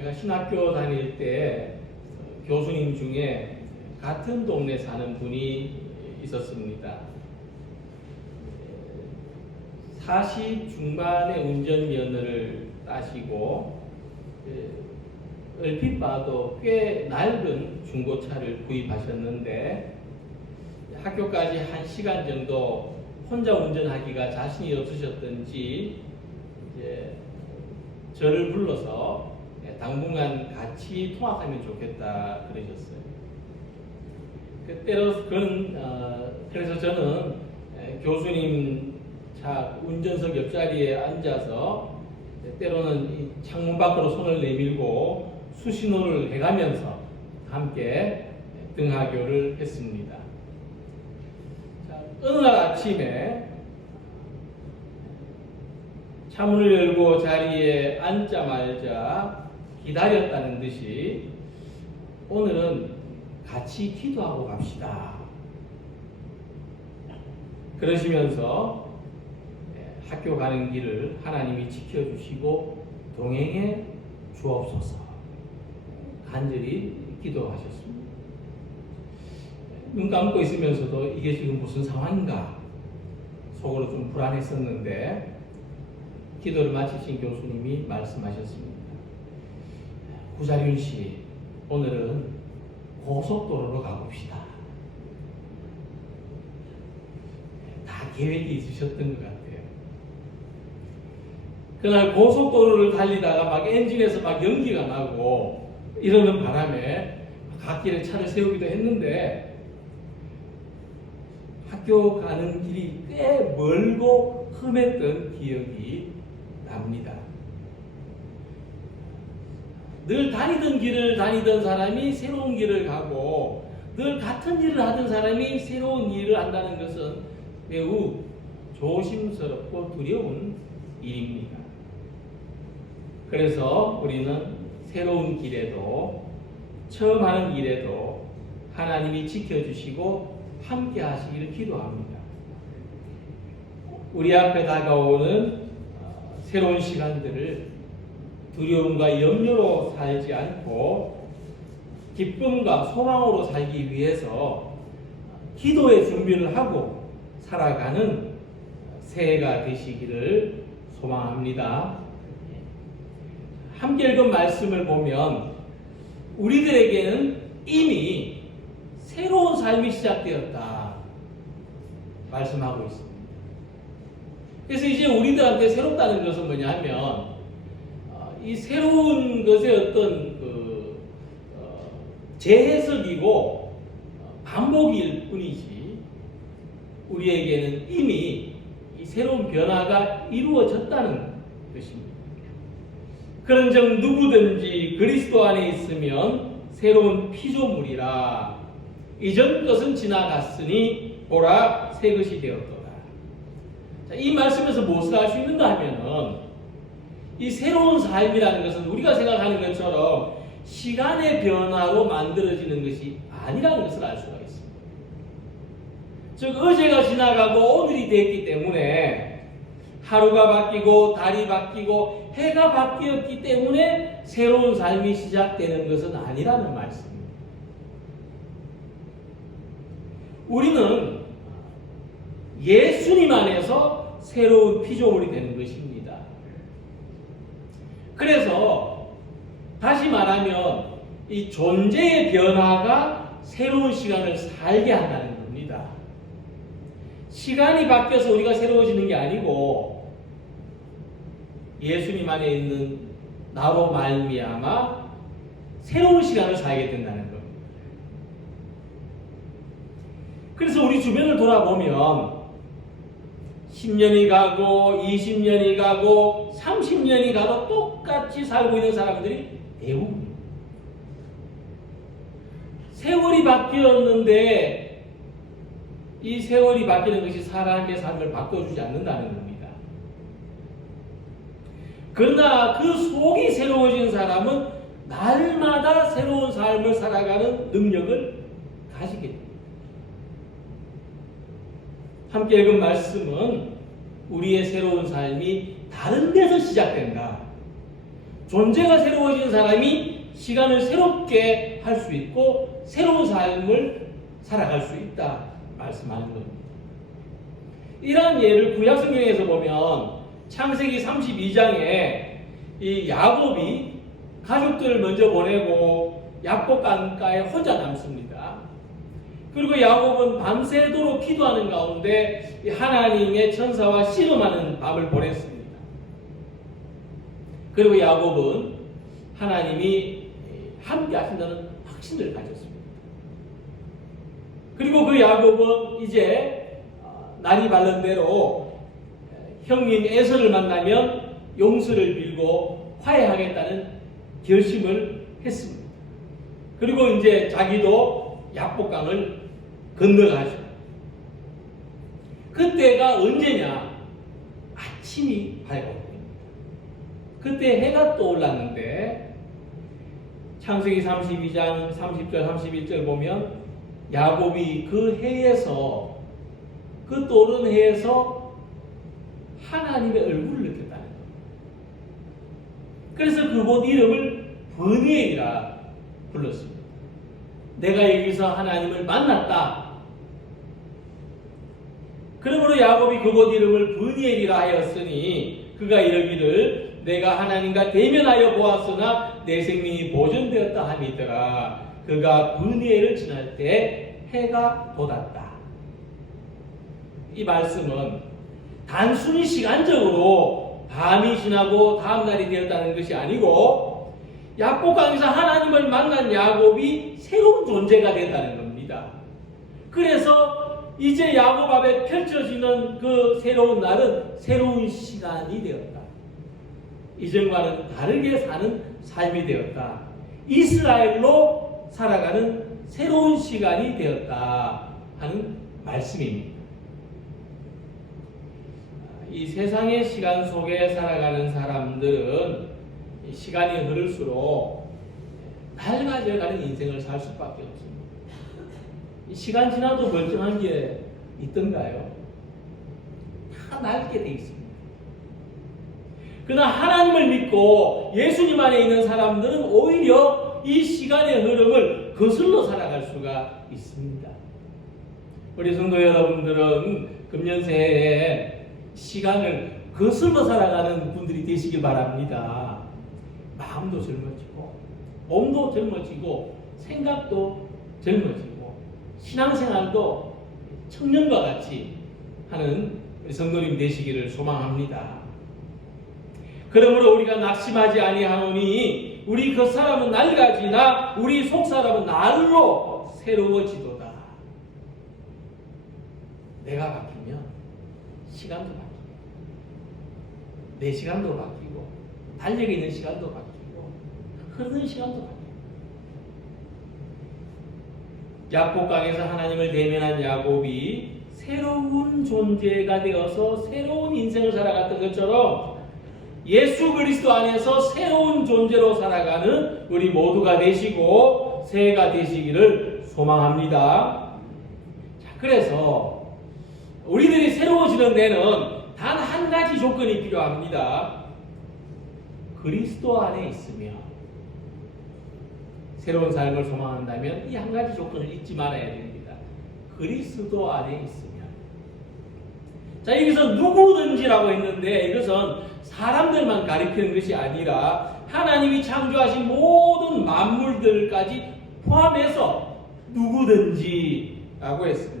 제가 신학교 다닐 때 교수님 중에 같은 동네 사는 분이 있었습니다. 40 중반의 운전면허를 따시고 얼핏 봐도 꽤 낡은 중고차를 구입하셨는데 학교까지 1시간 정도 혼자 운전하기가 자신이 없으셨던지 이제 저를 불러서 당분간 같이 통학하면 좋겠다 그러셨어요. 그래서 저는 교수님 차 운전석 옆자리에 앉아서 때로는 창문 밖으로 손을 내밀고 수신호를 해가면서 함께 등하교를 했습니다. 자, 어느 날 아침에 차문을 열고 자리에 앉자마자 기다렸다는 듯이 오늘은 같이 기도하고 갑시다. 그러시면서 학교 가는 길을 하나님이 지켜주시고 동행해 주옵소서 간절히 기도하셨습니다. 눈 감고 있으면서도 이게 지금 무슨 상황인가 속으로 좀 불안했었는데 기도를 마치신 교수님이 말씀하셨습니다. 구자륜 씨, 오늘은 고속도로로 가봅시다. 다 계획이 있으셨던 것 같아요. 그날 고속도로를 달리다가 막 엔진에서 막 연기가 나고 이러는 바람에 갓길에 차를 세우기도 했는데 학교 가는 길이 꽤 멀고 험했던 기억이 납니다. 늘 다니던 길을 다니던 사람이 새로운 길을 가고 늘 같은 일을 하던 사람이 새로운 일을 한다는 것은 매우 조심스럽고 두려운 일입니다. 그래서 우리는 새로운 길에도 처음 하는 일에도 하나님이 지켜주시고 함께 하시기를 기도합니다. 우리 앞에 다가오는 새로운 시간들을 두려움과 염려로 살지 않고 기쁨과 소망으로 살기 위해서 기도의 준비를 하고 살아가는 새해가 되시기를 소망합니다. 함께 읽은 말씀을 보면 우리들에게는 이미 새로운 삶이 시작되었다 말씀하고 있습니다. 그래서 이제 우리들한테 새롭다는 것은 뭐냐 하면 이 새로운 것의 어떤 재해석이고 반복일 뿐이지 우리에게는 이미 이 새로운 변화가 이루어졌다는 것입니다. 그런즉 누구든지 그리스도 안에 있으면 새로운 피조물이라 이전 것은 지나갔으니 보라 새 것이 되었도다. 자, 이 말씀에서 무엇을 알 수 있는가 하면은 이 새로운 삶이라는 것은 우리가 생각하는 것처럼 시간의 변화로 만들어지는 것이 아니라는 것을 알 수가 있습니다. 즉 어제가 지나가고 오늘이 됐기 때문에 하루가 바뀌고 달이 바뀌고 해가 바뀌었기 때문에 새로운 삶이 시작되는 것은 아니라는 말씀입니다. 우리는 예수님 안에서 새로운 피조물이 되는 것입니다. 그래서 다시 말하면 이 존재의 변화가 새로운 시간을 살게 한다는 겁니다. 시간이 바뀌어서 우리가 새로워지는 게 아니고 예수님 안에 있는 나로 말미암아 새로운 시간을 살게 된다는 겁니다. 그래서 우리 주변을 돌아보면 10년이 가고 20년이 가고 30년이 가도 똑같이 살고 있는 사람들이 대부분입니다. 세월이 바뀌었는데 이 세월이 바뀌는 것이 사람의 삶을 바꿔주지 않는다는 겁니다. 그러나 그 속이 새로워진 사람은 날마다 새로운 삶을 살아가는 능력을 가지게 됩니다. 함께 읽은 말씀은 우리의 새로운 삶이 다른 데서 시작된다. 존재가 새로워지는 사람이 시간을 새롭게 할 수 있고 새로운 삶을 살아갈 수 있다 말씀하는 겁니다. 이러한 예를 구약 성경에서 보면 창세기 32장에 이 야곱이 가족들을 먼저 보내고 야복 강가에 혼자 남습니다. 그리고 야곱은 밤새도록 기도하는 가운데 하나님의 천사와 씨름하는 밤을 보냈습니다. 그리고 야곱은 하나님이 함께 하신다는 확신을 가졌습니다. 그리고 그 야곱은 이제 날이 밝은 대로 형님 에서를 만나면 용서를 빌고 화해하겠다는 결심을 했습니다. 그리고 이제 자기도 야복강을 건너가죠. 그때가 언제냐? 아침이 밝았습니다. 그때 해가 떠올랐는데 창세기 32장 30절 31절 보면 야곱이 그 해에서 그 떠오른 해에서 하나님의 얼굴을 느꼈다는 겁니다. 그래서 그곳 이름을 브니엘이라 불렀습니다. 내가 여기서 하나님을 만났다. 그러므로 야곱이 그곳 이름을 브니엘이라 하였으니 그가 이르기를 내가 하나님과 대면하여 보았으나 내 생명이 보존되었다 함이더라. 그가 브니엘을 지날 때 해가 돋았다. 이 말씀은 단순히 시간적으로 밤이 지나고 다음날이 되었다는 것이 아니고 야복강에서 하나님을 만난 야곱이 새로운 존재가 됐다는 겁니다. 그래서 이제 야곱 앞에 펼쳐지는 그 새로운 날은 새로운 시간이 되었다. 이전과는 다르게 사는 삶이 되었다. 이스라엘로 살아가는 새로운 시간이 되었다 하는 말씀입니다. 이 세상의 시간 속에 살아가는 사람들은 시간이 흐를수록 낡아져가는 인생을 살 수밖에 없습니다. 시간 지나도 멀쩡한 게 있던가요? 다 낡게 돼 있습니다. 그러나 하나님을 믿고 예수님 안에 있는 사람들은 오히려 이 시간의 흐름을 거슬러 살아갈 수가 있습니다. 우리 성도 여러분들은 금년 새해에 시간을 거슬러 살아가는 분들이 되시길 바랍니다. 마음도 젊어지고 몸도 젊어지고 생각도 젊어지고 신앙생활도 청년과 같이 하는 우리 성도님 되시기를 소망합니다. 그러므로 우리가 낙심하지 아니하노니 우리 겉사람은 낡아지나 우리 속사람은 날로 새로워지도다. 내가 바뀌면 시간도 바뀌고 내 시간도 바뀌고 달력에 있는 시간도 바뀌고 흐르는 시간도 바뀌고 야복강에서 하나님을 대면한 야곱이 새로운 존재가 되어서 새로운 인생을 살아갔던 것처럼 예수 그리스도 안에서 새로운 존재로 살아가는 우리 모두가 되시고 새해가 되시기를 소망합니다. 자, 그래서 우리들이 새로워지는 데는 단 한 가지 조건이 필요합니다. 그리스도 안에 있으며 새로운 삶을 소망한다면 이 한 가지 조건을 잊지 말아야 됩니다. 그리스도 안에 있으며. 자, 여기서 누구든지라고 했는데 이것은 사람들만 가리키는 것이 아니라 하나님이 창조하신 모든 만물들까지 포함해서 누구든지라고 했습니다.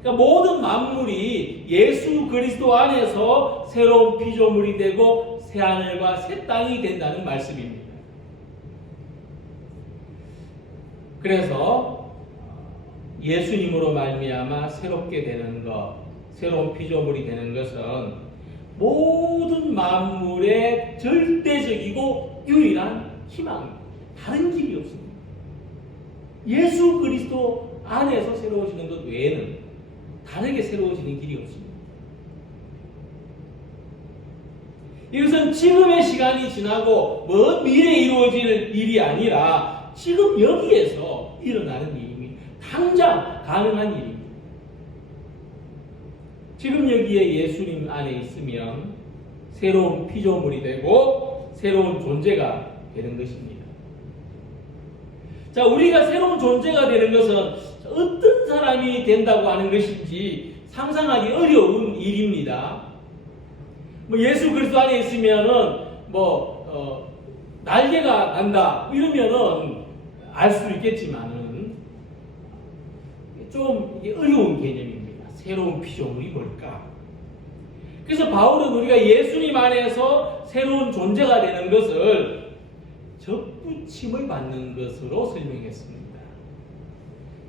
그러니까 모든 만물이 예수 그리스도 안에서 새로운 피조물이 되고 새 하늘과 새 땅이 된다는 말씀입니다. 그래서 예수님으로 말미암아 새롭게 되는 것, 새로운 피조물이 되는 것은 모든 만물의 절대적이고 유일한 희망입니다. 다른 길이 없습니다. 예수 그리스도 안에서 새로워지는 것 외에는 다르게 새로워지는 길이 없습니다. 이것은 지금의 시간이 지나고 먼 미래에 이루어질 일이 아니라 지금 여기에서 일어나는 일입니다. 당장 가능한 일입니다. 지금 여기에 예수님 안에 있으면 새로운 피조물이 되고 새로운 존재가 되는 것입니다. 자, 우리가 새로운 존재가 되는 것은 어떤 사람이 된다고 하는 것인지 상상하기 어려운 일입니다. 예수 그리스도 안에 있으면은 날개가 난다 이러면은 알 수 있겠지만은 좀 어려운 개념입니다. 새로운 피조물이 뭘까? 그래서 바울은 우리가 예수님 안에서 새로운 존재가 되는 것을 접붙임을 받는 것으로 설명했습니다.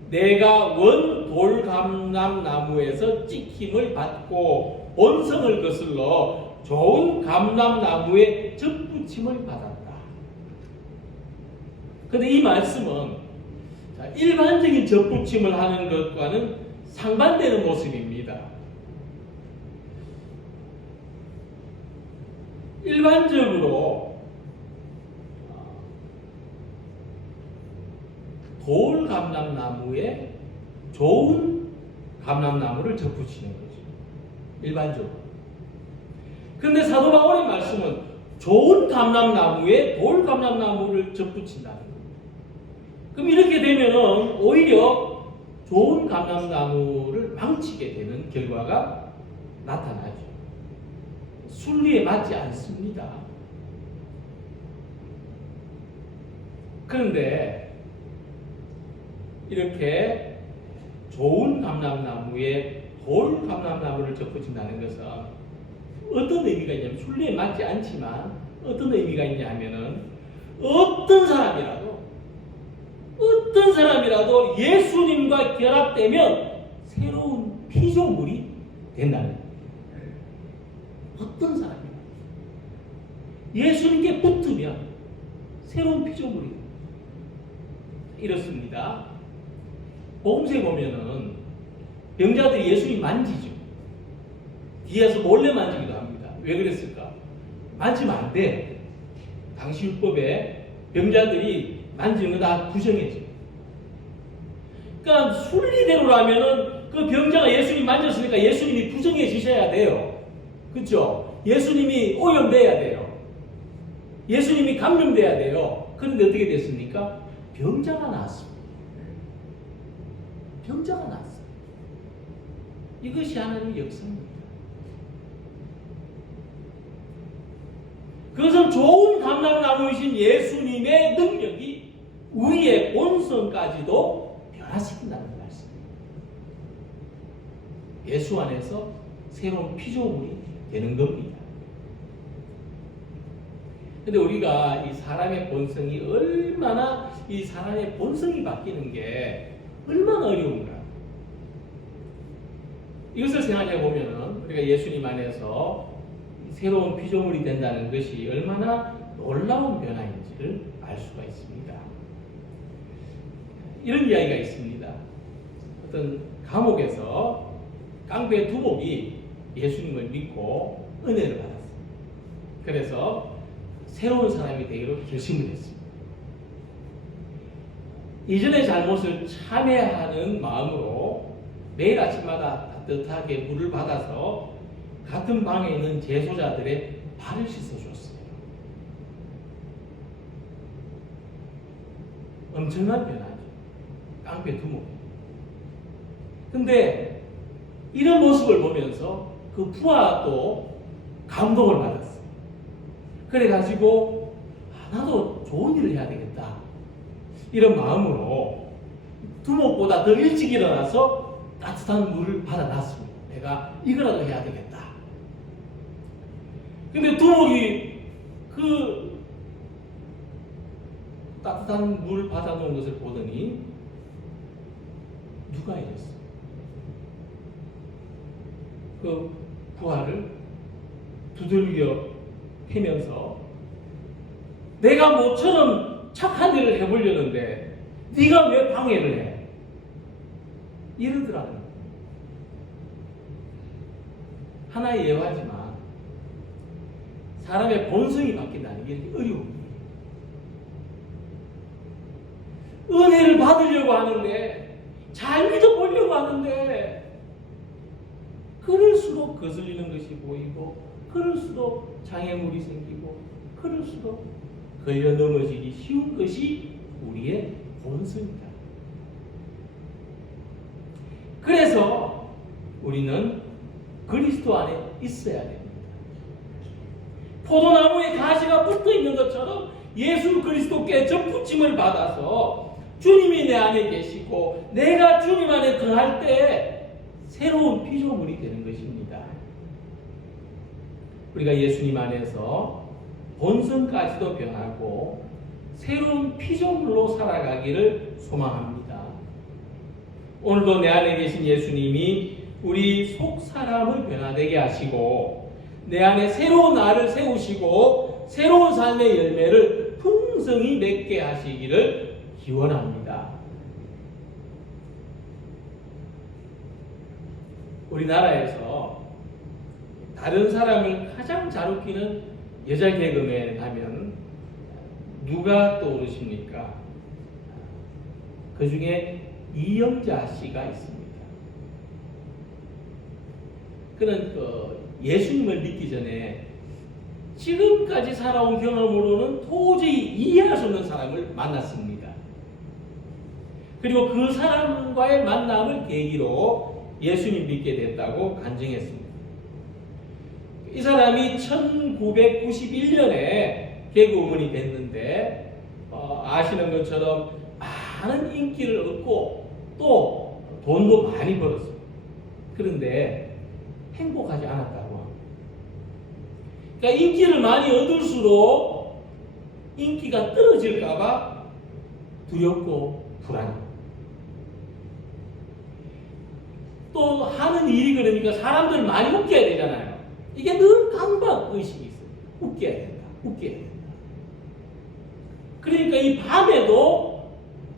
내가 원 돌감람나무에서 찍힘을 받고 본성을 거슬러 좋은 감람나무에 접붙임을 받았다. 그런데 이 말씀은 일반적인 접붙임을 하는 것과는 상반되는 모습입니다. 일반적으로 돌 감람나무에 좋은 감람나무를 접붙이는 거죠. 일반적으로. 그런데 사도 바울의 말씀은 좋은 감람나무에 돌 감람나무를 접붙인다는 겁니다. 그럼 이렇게 되면은 오히려 좋은 감람나무를 망치게 되는 결과가 나타나죠. 순리에 맞지 않습니다. 그런데 이렇게 좋은 감람나무에 돌 감람나무를 접붙인다는 것은 어떤 의미가 있냐면, 순리에 맞지 않지만 어떤 의미가 있냐 하면은 어떤 사람이라도 예수님과 결합되면 새로운 피조물이 된다는 거예요. 어떤 사람이라도 예수님께 붙으면 새로운 피조물이 이렇습니다. 복음서에 보면은 병자들이 예수님 만지죠. 뒤에서 몰래 만지기도 합니다. 왜 그랬을까? 만지면 안 돼. 당시 율법에 병자들이 만지는 거 다 부정해져. 그러니까 순리대로라면은 그 병자가 예수님 만졌으니까 예수님이 부정해지셔야 돼요. 그렇죠? 예수님이 오염돼야 돼요. 예수님이 감염돼야 돼요. 그런데 어떻게 됐습니까? 병자가 나왔습니다. 병자가 나왔어요. 이것이 하나님의 역사입니다. 그것은 좋은 감람나무이신 예수님의 능력이 우리의 본성까지도 변화시킨다는 말씀입니다. 예수 안에서 새로운 피조물이 되는 겁니다. 근데 우리가 이 사람의 본성이 얼마나, 이 사람의 본성이 바뀌는 게 얼마나 어려운가. 이것을 생각해 보면은 우리가 예수님 안에서 새로운 피조물이 된다는 것이 얼마나 놀라운 변화인지를 알 수가 있습니다. 이런 이야기가 있습니다. 어떤 감옥에서 깡패 두목이 예수님을 믿고 은혜를 받았습니다. 그래서 새로운 사람이 되기로 결심을 했습니다. 이전의 잘못을 참회하는 마음으로 매일 아침마다 따뜻하게 물을 받아서 같은 방에 있는 재소자들의 발을 씻어줬어요. 엄청난 변화죠. 깡패 두목. 근데 이런 모습을 보면서 그 부하도 감동을 받았어요. 그래가지고 나도 좋은 일을 해야 되겠다. 이런 마음으로 두목보다 더 일찍 일어나서 따뜻한 물을 받아놨습니다. 내가 이거라도 해야 되겠다. 근데 두목이 그 따뜻한 물을 받아놓은 것을 보더니 누가 이랬어? 그 부하를 두들겨 패면서 내가 모처럼 착한 일을 해보려는데 네가 왜 방해를 해? 이러더라고요. 하나의 예화지만 사람의 본성이 바뀐다는 게 이렇게 어려운 거예요. 은혜를 받으려고 하는데, 잘 믿어보려고 하는데, 그럴수록 거슬리는 것이 보이고, 그럴수록 장애물이 생기고, 그럴수록 걸려 넘어지기 쉬운 것이 우리의 본성이다. 그래서 우리는 그리스도 안에 있어야 됩니다. 포도나무에 가시가 붙어 있는 것처럼 예수 그리스도께 접붙임을 받아서 주님이 내 안에 계시고 내가 주님 안에 거할 때 새로운 피조물이 되는 것입니다. 우리가 예수님 안에서 본성까지도 변하고 새로운 피조물로 살아가기를 소망합니다. 오늘도 내 안에 계신 예수님이 우리 속 사람을 변화되게 하시고 내 안에 새로운 나를 세우시고 새로운 삶의 열매를 풍성히 맺게 하시기를 기원합니다. 우리나라에서 다른 사람을 가장 잘 웃기는 여자 개그맨 하면 누가 떠오르십니까? 그 중에 이영자 씨가 있습니다. 그는 예수님을 믿기 전에 지금까지 살아온 경험으로는 도저히 이해할 수 없는 사람을 만났습니다. 그리고 그 사람과의 만남을 계기로 예수님 믿게 됐다고 간증했습니다. 이 사람이 1991년에 개그우먼이 됐는데 아시는 것처럼 많은 인기를 얻고 또 돈도 많이 벌었어요. 그런데 행복하지 않았다고 합니다. 그러니까 인기를 많이 얻을수록 인기가 떨어질까봐 두렵고 불안해요. 또 하는 일이 그러니까 사람들 많이 웃겨야 되잖아요. 이게 늘 강박 의식이 있어요. 웃겨야 된다. 웃겨야 된다. 그러니까 이 밤에도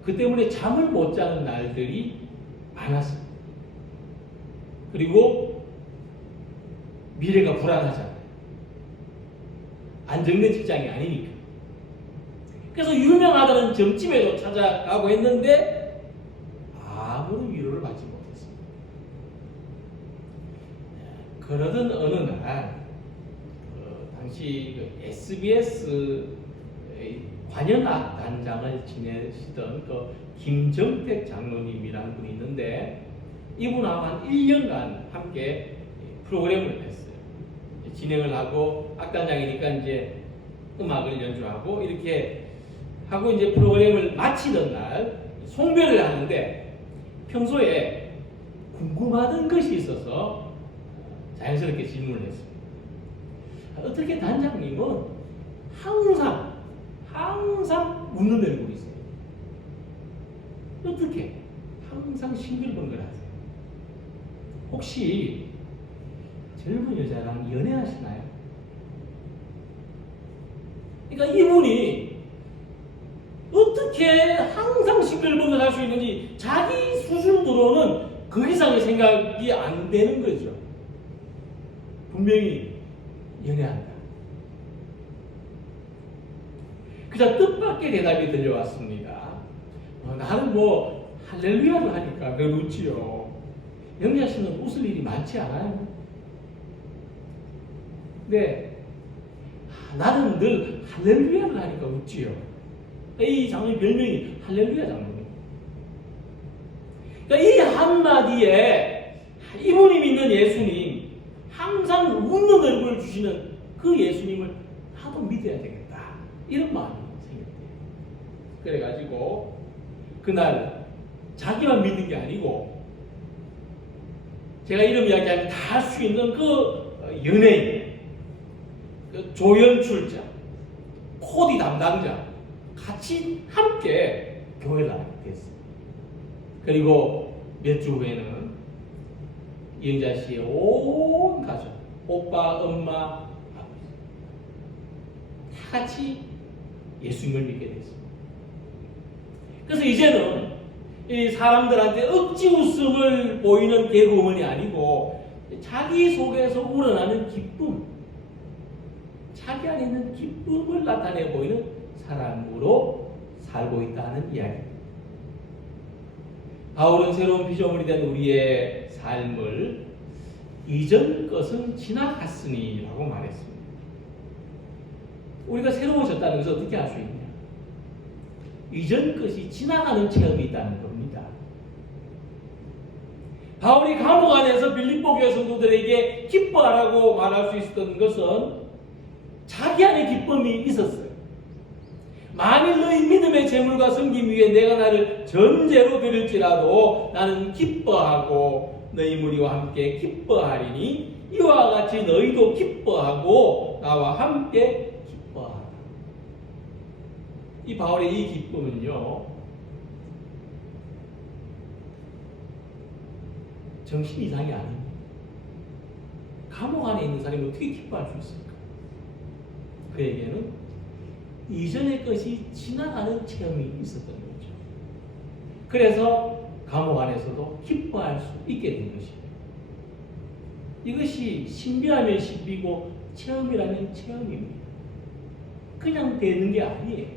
그 때문에 잠을 못 자는 날들이 많았습니다. 그리고 미래가 불안하잖아요. 안정된 직장이 아니니까. 그래서 유명하다는 점집에도 찾아가고 했는데 아무런 위로를 받지 못했습니다. 그러던 어느 날 당시 SBS 관현악 단장을 지내시던 김정택 장로님이라는 분이 있는데 이분하고 한 1년간 함께 프로그램을 했어요. 진행을 하고 악단장이니까 이제 음악을 연주하고 이렇게 하고 이제 프로그램을 마치던 날 송별을 하는데 평소에 궁금하던 것이 있어서 자연스럽게 질문을 했습니다. 어떻게 단장님은 항상 웃는 얼굴이 있어요? 어떻게 항상 싱글벙글하세요? 혹시 젊은 여자랑 연애하시나요? 그러니까 이분이 어떻게 항상 싱글벙글할 수 있는지 자기 수준으로는 그 이상의 생각이 안 되는 거죠. 분명히 연애한다. 그저 뜻밖의 대답이 들려왔습니다. 나는 뭐 할렐루야를 하니까 그걸 웃지요. 영자 씨는 웃을 일이 많지 않아요? 네. 나는 늘 할렐루야를 하니까 웃지요. 이 장로님 별명이 할렐루야 장로님. 그러니까 이 한마디에 이분이 믿는 예수님, 항상 웃는 얼굴을 주시는 그 예수님을 나도 믿어야 되겠다. 이런 마음이 생겼대요. 그래가지고 그날 자기만 믿는 게 아니고 제가 이름 이야기하면 다 할 수 있는 그 연예인, 그 조연출자, 코디 담당자 같이 함께 교회를 하게 됐어요. 그리고 몇 주 후에는 이영자 씨의 온 가족, 오빠, 엄마, 아버지 다 같이 예수님을 믿게 됐습니다. 그래서 이제는 이 사람들한테 억지 웃음을 보이는 개그우먼이 아니고 자기 속에서 우러나는 기쁨, 자기 안에 있는 기쁨을 나타내 보이는 사람으로 살고 있다는 이야기입니다. 바울은 새로운 피조물이 된 우리의 삶을 이전 것은 지나갔으니 라고 말했습니다. 우리가 새로워졌다는 것을 어떻게 알 수 있냐? 이전 것이 지나가는 체험이 있다는 겁니다. 바울이 감옥 안에서 빌립보 교회 성도들에게 기뻐하라고 말할 수 있었던 것은 자기 안에 기쁨이 있었어요. 만일 너희 믿음의 재물과 섬김 위에 내가 나를 전제로 드릴지라도 나는 기뻐하고 너희 무리와 함께 기뻐하리니 이와 같이 너희도 기뻐하고 나와 함께 기뻐하라. 이 바울의 이 기쁨은요, 정신 이상이 아닙니다. 감옥 안에 있는 사람이 어떻게 기뻐할 수 있을까? 그에게는 이전의 것이 지나가는 체험이 있었던 거죠. 그래서 감옥 안에서도 기뻐할 수 있게 된 것입니다. 이것이 신비하면 신비고 체험이라면 체험입니다. 그냥 되는 게 아니에요.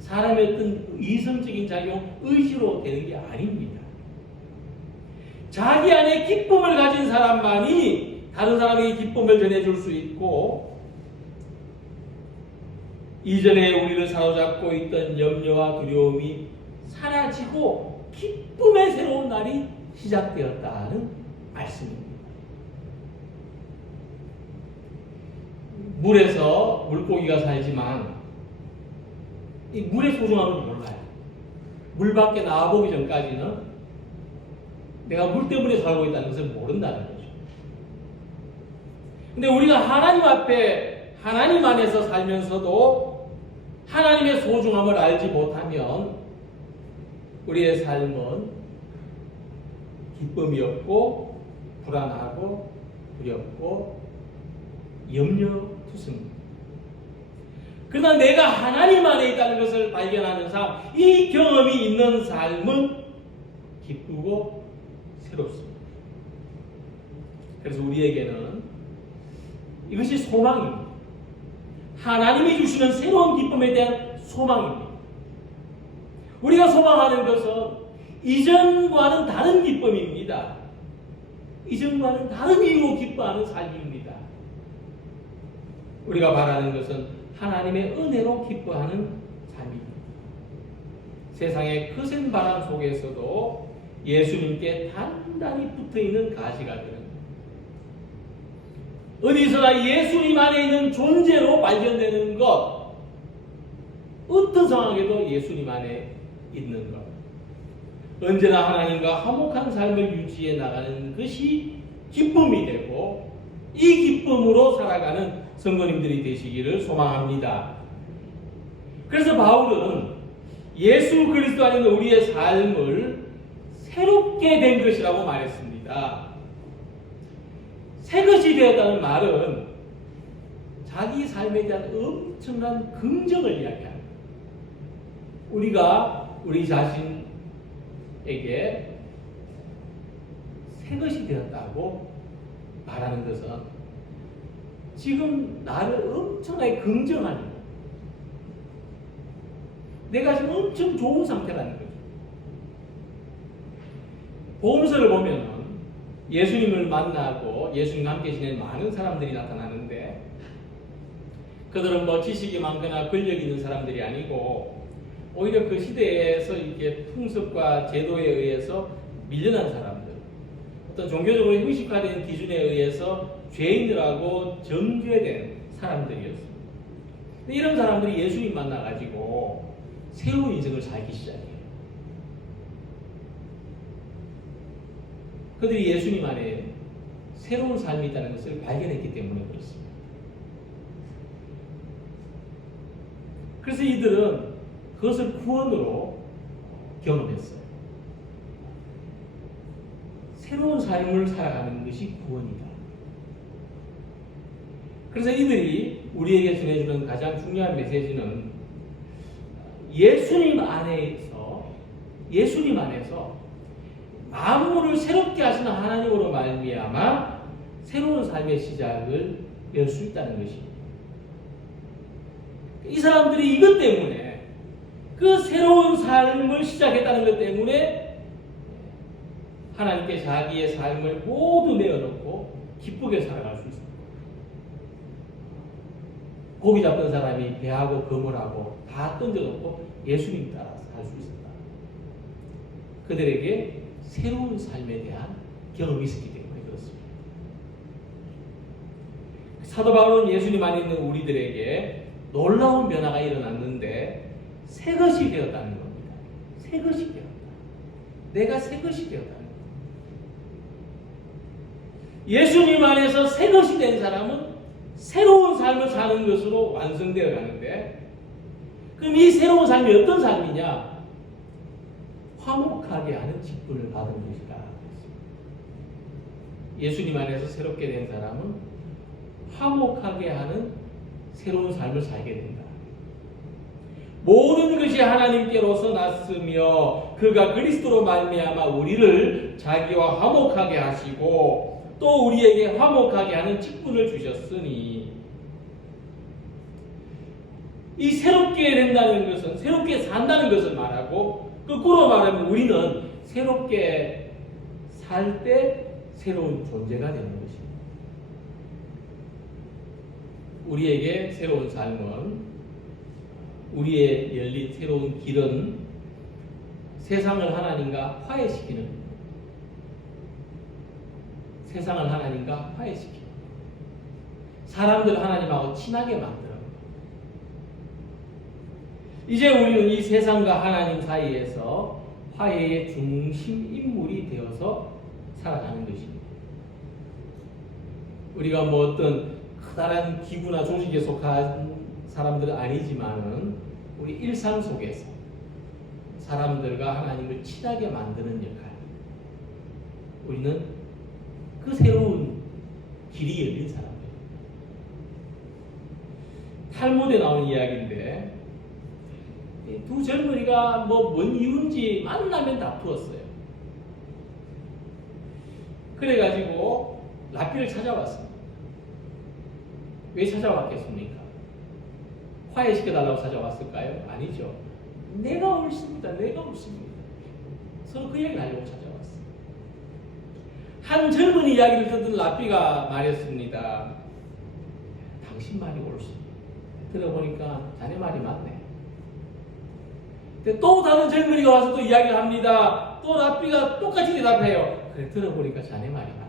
사람의 어떤 이성적인 작용, 의지로 되는 게 아닙니다. 자기 안에 기쁨을 가진 사람만이 다른 사람에게 기쁨을 전해줄 수 있고, 이전에 우리를 사로잡고 있던 염려와 두려움이 사라지고 기쁨의 새로운 날이 시작되었다는 말씀입니다. 물에서 물고기가 살지만 이 물의 소중함을 몰라요. 물 밖에 나와보기 전까지는 내가 물 때문에 살고 있다는 것을 모른다는 거죠. 근데 우리가 하나님 앞에 하나님 안에서 살면서도 하나님의 소중함을 알지 못하면 우리의 삶은 기쁨이 없고 불안하고 두렵고 염려투성입니다. 그러나 내가 하나님 안에 있다는 것을 발견하는 삶, 이 경험이 있는 삶은 기쁘고 새롭습니다. 그래서 우리에게는 이것이 소망입니다. 하나님이 주시는 새로운 기쁨에 대한 소망입니다. 우리가 소망하는 것은 이전과는 다른 기쁨입니다. 이전과는 다른 이유로 기뻐하는 삶입니다. 우리가 바라는 것은 하나님의 은혜로 기뻐하는 삶입니다. 세상의 거센 바람 속에서도 예수님께 단단히 붙어있는 가시가 되는, 어디서나 예수님 안에 있는 존재로 발견되는 것, 어떤 상황에도 예수님 안에 있는 것, 언제나 하나님과 화목한 삶을 유지해 나가는 것이 기쁨이 되고, 이 기쁨으로 살아가는 성도님들이 되시기를 소망합니다. 그래서 바울은 예수 그리스도 안에 있는 우리의 삶을 새롭게 된 것이라고 말했습니다. 새 것이 되었다는 말은 자기 삶에 대한 엄청난 긍정을 이야기합니다. 우리가 우리 자신에게 새 것이 되었다고 말하는 것은 지금 나를 엄청나게 긍정하는 거예요. 내가 지금 엄청 좋은 상태라는 거죠. 복음서를 보면 예수님을 만나고 예수님과 함께 지낸 많은 사람들이 나타나는데, 그들은 뭐 지식이 많거나 권력이 있는 사람들이 아니고 오히려 그 시대에서 이게 풍습과 제도에 의해서 밀려난 사람들, 어떤 종교적으로 형식화된 기준에 의해서 죄인들하고 정죄된 사람들이었습니다. 이런 사람들이 예수님 만나가지고 새로운 인생을 살기 시작해요. 그들이 예수님 안에 새로운 삶이 있다는 것을 발견했기 때문에 그렇습니다. 그래서 이들은 그것을 구원으로 경험했어요. 새로운 삶을 살아가는 것이 구원이다. 그래서 이들이 우리에게 전해주는 가장 중요한 메시지는 예수님 안에서 만물을 새롭게 하시는 하나님으로 말미암아 새로운 삶의 시작을 열 수 있다는 것입니다. 이 사람들이 이것 때문에, 그 새로운 삶을 시작했다는 것 때문에 하나님께 자기의 삶을 모두 내어놓고 기쁘게 살아갈 수 있습니다. 고기 잡던 사람이 배하고 그물하고 다 던져놓고 예수님 따라서 할 수 있었다. 그들에게 새로운 삶에 대한 경험이 있었기 때문에 그렇습니다. 사도 바울은 예수님 안에 있는 우리들에게 놀라운 변화가 일어났는데 새 것이 되었다는 겁니다. 새 것이 되었다. 내가 새 것이 되었다는 겁니다. 예수님 안에서 새 것이 된 사람은 새로운 삶을 사는 것으로 완성되어 가는데, 그럼 이 새로운 삶이 어떤 삶이냐? 화목하게 하는 직분을 받은 것이다. 예수님 안에서 새롭게 된 사람은 화목하게 하는 새로운 삶을 살게 된다. 모든 것이 하나님께로서 났으며 그가 그리스도로 말미암아 우리를 자기와 화목하게 하시고 또 우리에게 화목하게 하는 직분을 주셨으니, 이 새롭게 된다는 것은 새롭게 산다는 것을 말하고, 거꾸로 말하면 우리는 새롭게 살 때 새로운 존재가 되는 것입니다. 우리에게 새로운 삶은, 우리의 열린 새로운 길은 세상을 하나님과 화해시키는, 세상을 하나님과 화해시키는, 사람들을 하나님하고 친하게 만드는 것. 이제 우리는 이 세상과 하나님 사이에서 화해의 중심 인물이 되어서 살아가는 것입니다. 우리가 뭐 어떤 커다란 기구나 조직에 속한 사람들은 아니지만은 우리 일상 속에서 사람들과 하나님을 친하게 만드는 역할, 우리는 그 새로운 길이 열린 사람들. 탈무드에 나오는 이야기인데, 두 젊은이가 뭔 이유인지 만나면 다투었어요. 그래가지고 랍비를 찾아왔습니다. 왜 찾아왔겠습니까? 화해시켜달라고 찾아왔을까요? 아니죠. 내가 옳습니다. 내가 옳습니다. 서로 그 얘기를 하려고 찾아왔어요. 한 젊은 이야기를 듣던 랍비가 말했습니다. 당신 말이 옳습니다. 들어보니까 자네 말이 맞네. 또 다른 젊은이가 와서 또 이야기를 합니다. 또 랍비가 똑같이 대답해요. 그래, 들어보니까 자네 말이 맞네.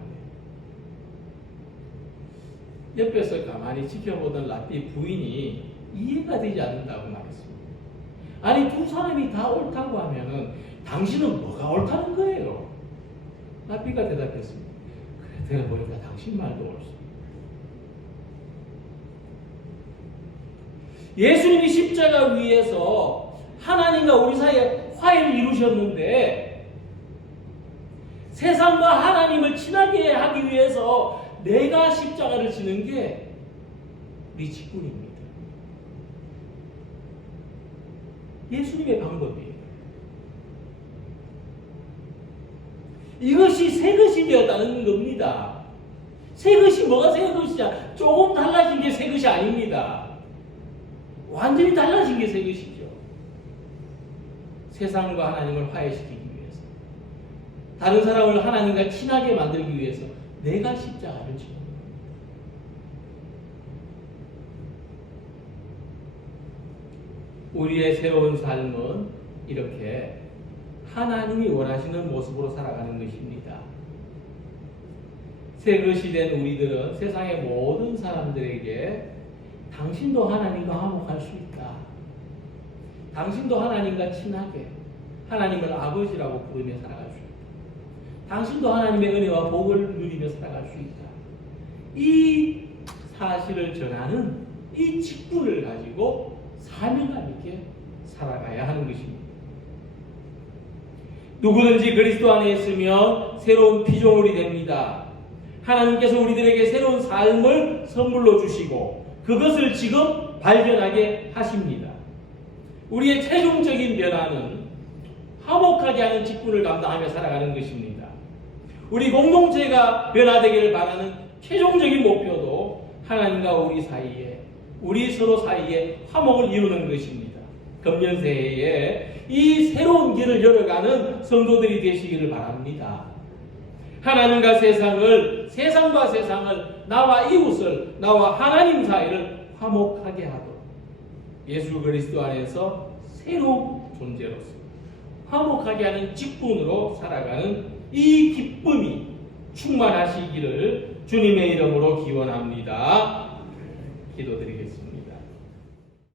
옆에서 가만히 지켜보던 랍비 부인이 이해가 되지 않는다고 말했습니다. 아니, 두 사람이 다 옳다고 하면은 당신은 뭐가 옳다는 거예요? 랍비가 대답했습니다. 그래, 들어보니까 당신 말도 옳습니다. 예수님이 십자가 위에서 하나님과 우리 사이에 화해를 이루셨는데, 세상과 하나님을 친하게 하기 위해서 내가 십자가를 지는 게 우리 직분입니다. 예수님의 방법이에요. 이것이 새 것이 되었다는 겁니다. 새 것이 뭐가 새 것이냐? 조금 달라진 게 새 것이 아닙니다. 완전히 달라진 게 새 것이죠. 세상과 하나님을 화해시키기 위해서, 다른 사람을 하나님과 친하게 만들기 위해서 내가 십자가를 지는 겁니다. 우리의 새로운 삶은 이렇게 하나님이 원하시는 모습으로 살아가는 것입니다. 새 것이 된 우리들은 세상의 모든 사람들에게 당신도 하나님과 화목할 수 있다. 당신도 하나님과 친하게 하나님을 아버지라고 부르며 살아갈 수 있다. 당신도 하나님의 은혜와 복을 누리며 살아갈 수 있다. 이 사실을 전하는 이 직분을 가지고 사명감 있게 살아가야 하는 것입니다. 누구든지 그리스도 안에 있으면 새로운 피조물이 됩니다. 하나님께서 우리들에게 새로운 삶을 선물로 주시고 그것을 지금 발견하게 하십니다. 우리의 최종적인 변화는 화목하게 하는 직분을 감당하며 살아가는 것입니다. 우리 공동체가 변화되기를 바라는 최종적인 목표도 하나님과 우리 사이에, 우리 서로 사이에 화목을 이루는 것입니다. 금년 새해에 이 새로운 길을 열어가는 성도들이 되시기를 바랍니다. 하나님과 세상을, 세상과 세상을, 나와 이웃을, 나와 하나님 사이를 화목하게 하도록 예수 그리스도 안에서 새로운 존재로서 화목하게 하는 직분으로 살아가는 이 기쁨이 충만하시기를 주님의 이름으로 기원합니다. 기도드리겠습니다.